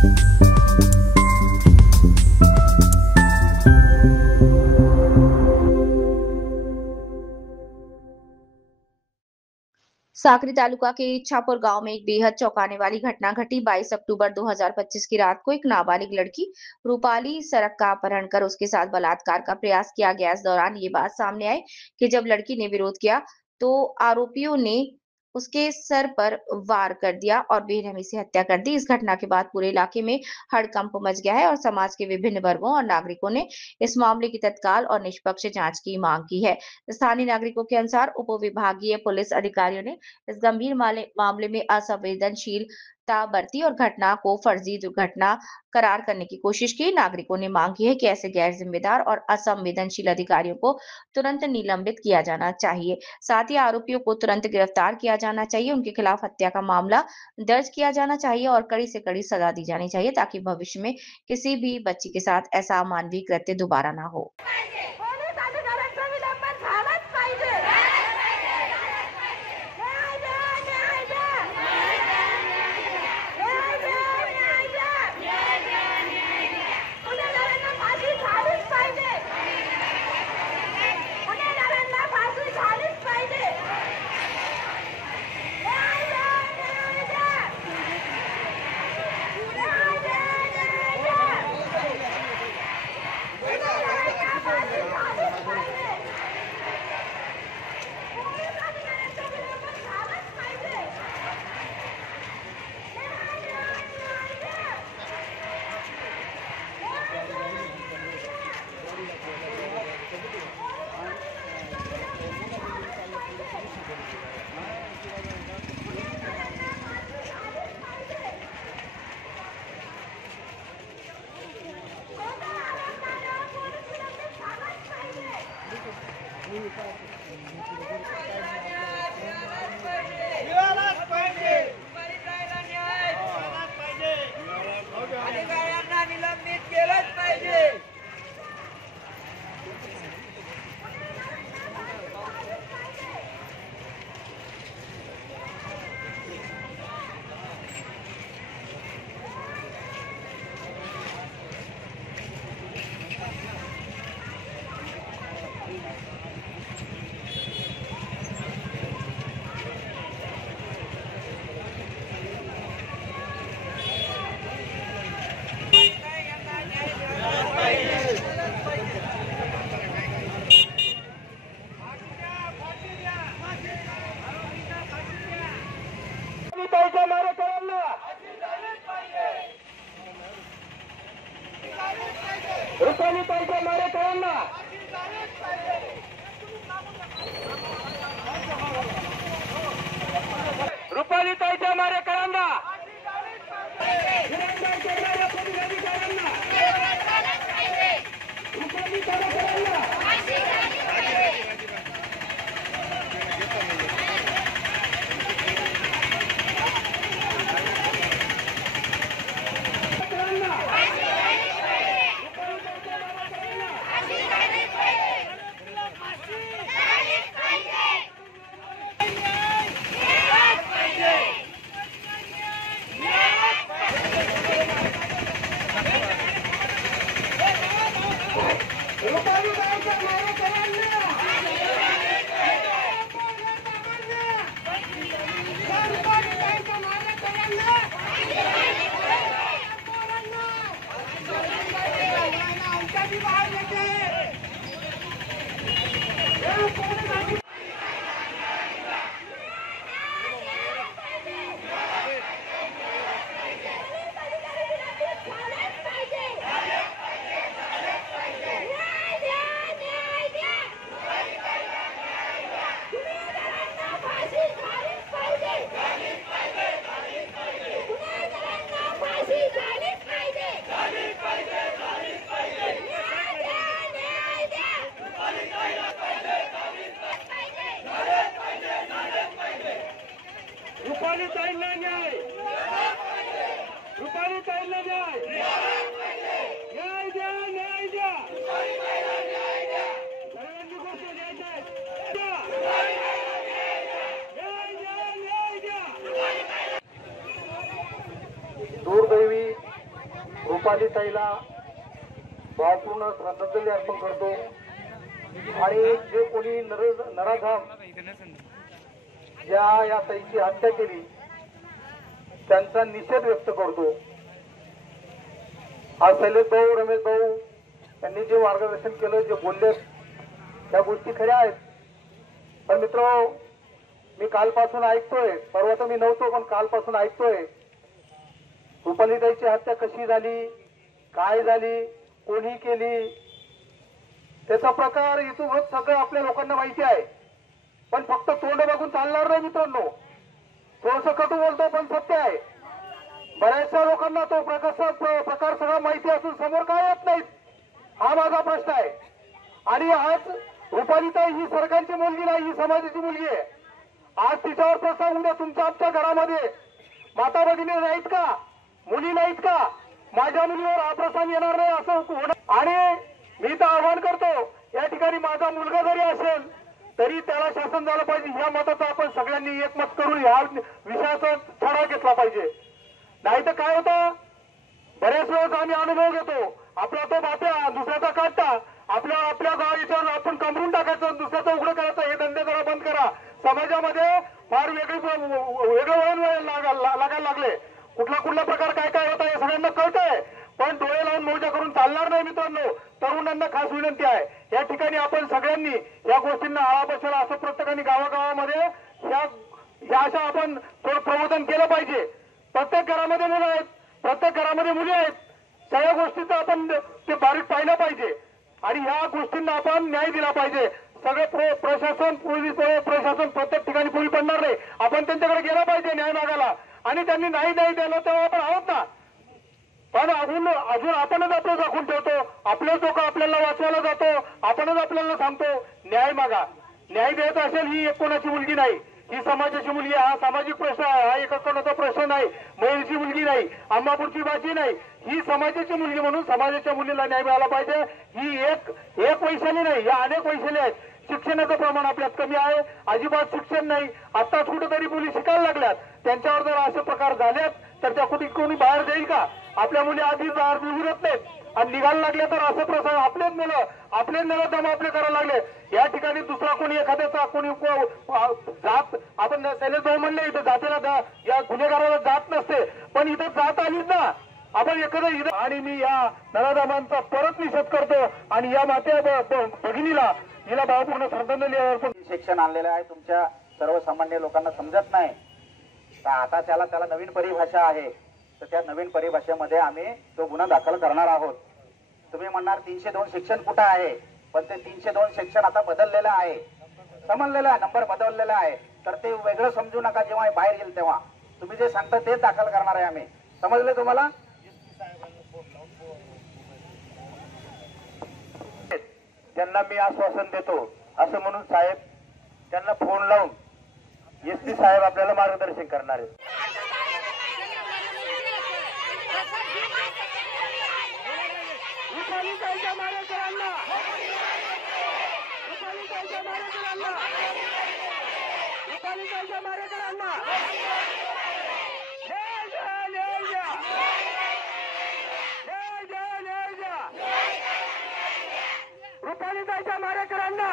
साकरी तालुका के इच्छापुर गांव में एक बेहद चौंकाने वाली घटना घटी। 22 अक्टूबर 2025 की रात को एक नाबालिग लड़की रूपाली सरक का अपहरण कर उसके साथ बलात्कार का प्रयास किया गया। इस दौरान ये बात सामने आई कि जब लड़की ने विरोध किया तो आरोपियों ने उसके सर पर वार कर दिया और बेरहमी से हत्या कर दी। इस घटना के बाद पूरे इलाके में हड़कंप मच गया है और समाज के विभिन्न वर्गों और नागरिकों ने इस मामले की तत्काल और निष्पक्ष जांच की मांग की है। स्थानीय नागरिकों के अनुसार उप विभागीय पुलिस अधिकारियों ने इस गंभीर मामले में असंवेदनशीलता बरती और घटना को फर्जी दुर्घटना करार करने की कोशिश की। नागरिकों ने मांग की है कि ऐसे गैर जिम्मेदार और असंवेदनशील अधिकारियों को तुरंत निलंबित किया जाना चाहिए। साथ ही आरोपियों को तुरंत गिरफ्तार किया जाना चाहिए। उनके खिलाफ हत्या का मामला दर्ज किया जाना चाहिए और कड़ी से कड़ी सजा दी जानी चाहिए ताकि भविष्य में किसी भी बच्ची के साथ ऐसा अमानवीय कृत्य दोबारा ना हो। अधिकाऱ्यांना निलंबित केलंच पाहिजे। रुपाली ताईच्या मारेकऱ्यांना रुपाली ताईच्या मारेकऱ्यांना रुपाली ताईला न्याय, रुपाली ताईला न्याय, न्याय द्या, न्याय द्या, सर्वांनी गोष्ट द्यायच्या न्याय द्या, न्याय द्या। दुर्दैवी रुपाली ताईला भावपूर्ण श्रद्धांजली अर्पण करतो आणि जे कोणी नराधाम ज्या या ताईची हत्या केली त्यांचा निषेध व्यक्त करतो. आज शैलेश भाऊ, रमेश भाऊ यांनी जे मार्गदर्शन केलं, जे बोलले त्या गोष्टी खऱ्या आहेत. पण मित्र, मी कालपासून ऐकतोय, परवा तर मी नव्हतो पण कालपासून ऐकतोय रुपालीताईची हत्या कशी झाली, काय झाली, कोणी केली, त्याचा प्रकार इथून सगळं आपल्या लोकांना माहिती आहे. पण फक्त तोंड बघून चालणार नाही मित्रांनो. थोडस कटू बोलतो पण सत्य आहे. बऱ्याचशा लोकांना तो प्रकार सगळा माहिती असून समोर काय येत नाहीत, हा माझा प्रश्न आहे. आणि आज रुपालीताई ही सरकारची मुलगी नाही, ही समाजाची मुलगी आहे. आज तिच्यावर प्रसंग उद्या तुमच्या आमच्या घरामध्ये माता भगिनी नाहीत का, मुली नाहीत का, माझ्या मुलीवर हा प्रसंग येणार नाही असं होणार. आणि मी तर आवाहन करतो, या ठिकाणी माझा मुलगा जरी असेल तरी त्याला शासन झालं पाहिजे. ह्या मताचा आपण सगळ्यांनी एकमत करून ह्या विषयाचा ठराव घेतला पाहिजे. नाही तर काय होतं, बरेच वेळेस आम्ही अनुभव घेतो, आपला तो बाप्या दुसऱ्याचा काढता, आपल्या गावाच्यावर आपण कमरून टाकायचं, दुसऱ्याचं उघडं करायचं. हे धंदे जरा बंद करा. समाजामध्ये फार वेगळं वळण लागायला लागले. कुठला प्रकार काय काय होता हे सगळ्यांना कळतंय, पण डोळे लावून मोजा करून चालणार नाही मित्रांनो. तरुणांना खास विनंती आहे, या ठिकाणी आपण सगळ्यांनी या गोष्टींना आळा बसायला असं प्रत्येकाने गावागावामध्ये ह्या अशा आपण थोडं प्रबोधन केलं पाहिजे. प्रत्येक घरामध्ये मुलं आहेत, प्रत्येक घरामध्ये मुली आहेत. सगळ्या गोष्टीचं आपण ते बारीक पाहिलं पाहिजे आणि ह्या गोष्टींना आपण न्याय दिला पाहिजे. सगळं प्रशासन, पोलीस प्रशासन प्रत्येक ठिकाणी पोळी पडणार नाही. आपण त्यांच्याकडे गेला पाहिजे न्याय मागायला. आणि त्यांनी नाही दिलं तेव्हा आपण आहोत ना. पण अजून आपणच आपलं दाखवून ठेवतो, आपलेच लोक आपल्याला वाचवायला जातो, आपणच आपल्याला सांगतो न्याय मागा. न्याय द्यायच असेल ही एक कोणाची मुलगी नाही, ही समाजाची मुलगी आहे. हा सामाजिक प्रश्न आहे, हा एका कोणाचा प्रश्न नाही. महिलेची मुलगी नाही, अंबापूरची बाची नाही, ही समाजाची मुलगी म्हणून समाजाच्या मुलीला न्याय मिळाला पाहिजे. ही एक वैशाली नाही, या अनेक वैशाली आहेत. शिक्षणाचं प्रमाण आपल्यात कमी आहे, अजिबात शिक्षण नाही. आत्ताच कुठेतरी मुली शिकायला लागल्यात. त्यांच्यावर जर असे प्रकार झालेत तर त्या कोणी बाहेर जाईल का? आपल्या मुली आधीच बाहेर निघत नाहीत आणि निघायला लागले तर असं प्रसंग आपलेच मुलं दम आपले करायला लागले. या ठिकाणी दुसरा कोणी एखाद्याचा कोणी जात, आपण शैलेश भाऊ म्हणले इथं जातीला या गुन्हेगाराला जात नसते, पण इथं जात आलीच ना. आपण एखादं आणि मी या नराधामांचा परत निषेध करतो आणि या मात्या भगिनीला हिला भावपूर्ण श्रद्धांजली अर्पण. शिक्षण आणलेलं आहे, तुमच्या सर्वसामान्य लोकांना समजत नाही. तर आता त्याला नवीन परिभाषा आहे, तर त्या नवीन परिभाषेमध्ये आम्ही तो गुन्हा दाखल करणार आहोत. तुम्ही म्हणणार 302 शिक्षण कुठं आहे, पण ते 302 शिक्षण आता बदललेलं आहे, समजलेलं आहे, नंबर बदललेला आहे. तर ते वेगळं समजू नका. जेव्हा बाहेर येईल तेव्हा तुम्ही जे सांगता तेच दाखल करणार आहे आम्ही. समजले तुम्हाला? त्यांना मी आश्वासन देतो असं म्हणून साहेब त्यांना फोन लावून एसपी साहेब आपल्याला मार्गदर्शन करणार आहेत. रुपालीताईच्या मारेकरांना,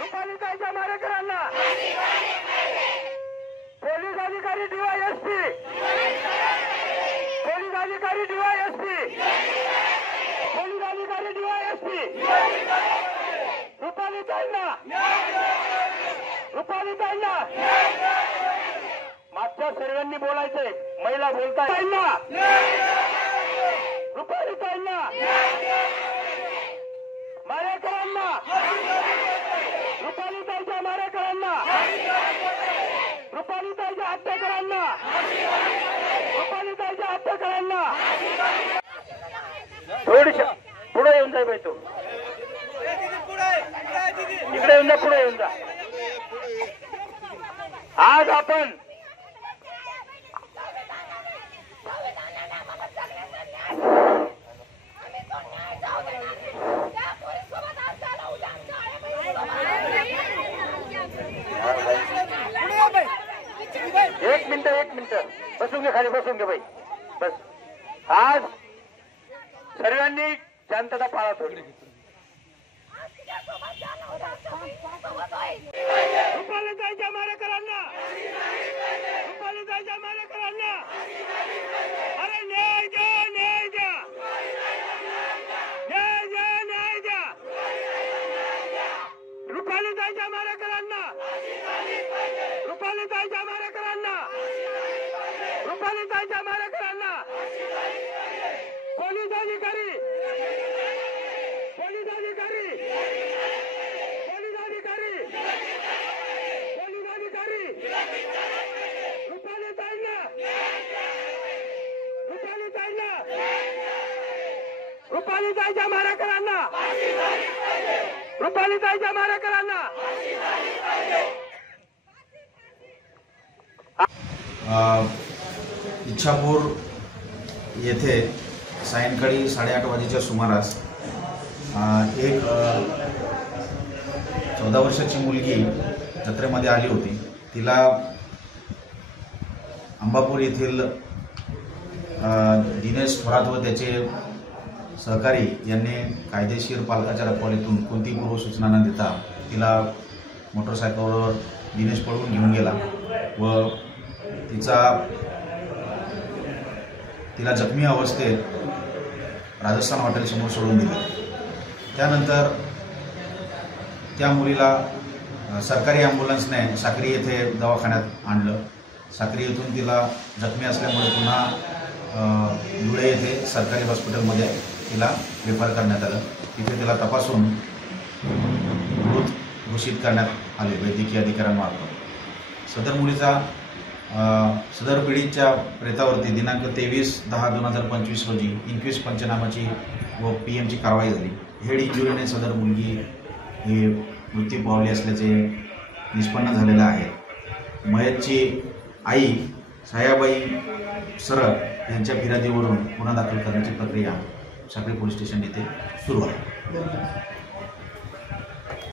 रुपालीताईच्या मारेकरांना, पोलीस अधिकारी डीवायएसपी, पोलीस अधिकारी डीवायएसपी, पोलीस अधिकारी डीवायएसपी, रुपालीताईंना, रुपालीताईंना. मागच्या सर्वांनी बोलायचंय, महिला बोलताय ना. रुपालीताईंना, मारेकरांना, रुपालीताईच्या मारेकरांना, रुपालीताईच्या हत्याकारांना, रुपालीताईच्या हत्याकारांना. थोडीशी पुढे येऊन जाय बाई, तू इकडे येऊन जा, पुढे येऊन जा. आज आपण एक मिनिट बसून घे, खाली बसून घे बाई, बस. आज सर्वांनी शांतता पाळा थोडी. रुपालीताईच्या मारेकरांना, रुपालीताईच्या मारेकरांना अरे न्याय द्या, न्याय द्या, न्याय द्या, न्याय द्या. रुपालीताईच्या मारेकरांना, रुपालीताईच्या मारेकरांना, रुपालीताईच्या मारेकरांना पोलीस अधिकारी, पोलीस अधिकारी, पोलीस अधिकारी, पोलीस अधिकारी, रुपालीताईंना, रुपालीताईंना, रुपालीताईच्या मारेकरांना, रुपालीताईच्या मारेकरांना. इच्छापूर येथे सायंकाळी 8:30 वाजेच्या सुमारास एक 14 वर्षाची मुलगी जत्रेमध्ये आली होती. तिला अंबापूर येथील दिनेश थोरात व त्याचे सहकारी यांनी कायदेशीर पालकाच्या रखवालीतून कोणतीही पूर्वसूचना न देता तिला मोटरसायकलवर दिनेश पळवून घेऊन गेला व तिला जखमी अवस्थेत राजस्थान हॉटेलसमोर सोडून दिले. त्यानंतर त्या मुलीला सरकारी ॲम्ब्युलन्सने साक्री येथे दवाखान्यात आणलं. साक्री येथून तिला जखमी असल्यामुळे पुन्हा धुळे येथे सरकारी हॉस्पिटलमध्ये तिला रेफर करण्यात आलं. तिथे तिला तपासून मृत घोषित करण्यात आले वैद्यकीय अधिकाऱ्यांमार्फत. सदर मुलीचा सदर पीडितच्या प्रेतावरती दिनांक 23/10/2025 रोजी इंक्विस्ट पंचनामाची व PMची कारवाई झाली. हेड इंजुरीने सदर मुलगी ही मृत्यू पावली असल्याचे निष्पन्न झालेलं आहे. मयतची आई सायाबाई सरक यांच्या फिर्यादीवरून गुन्हा दाखल करण्याची प्रक्रिया साक्री पोलीस स्टेशन येथे सुरू आहे.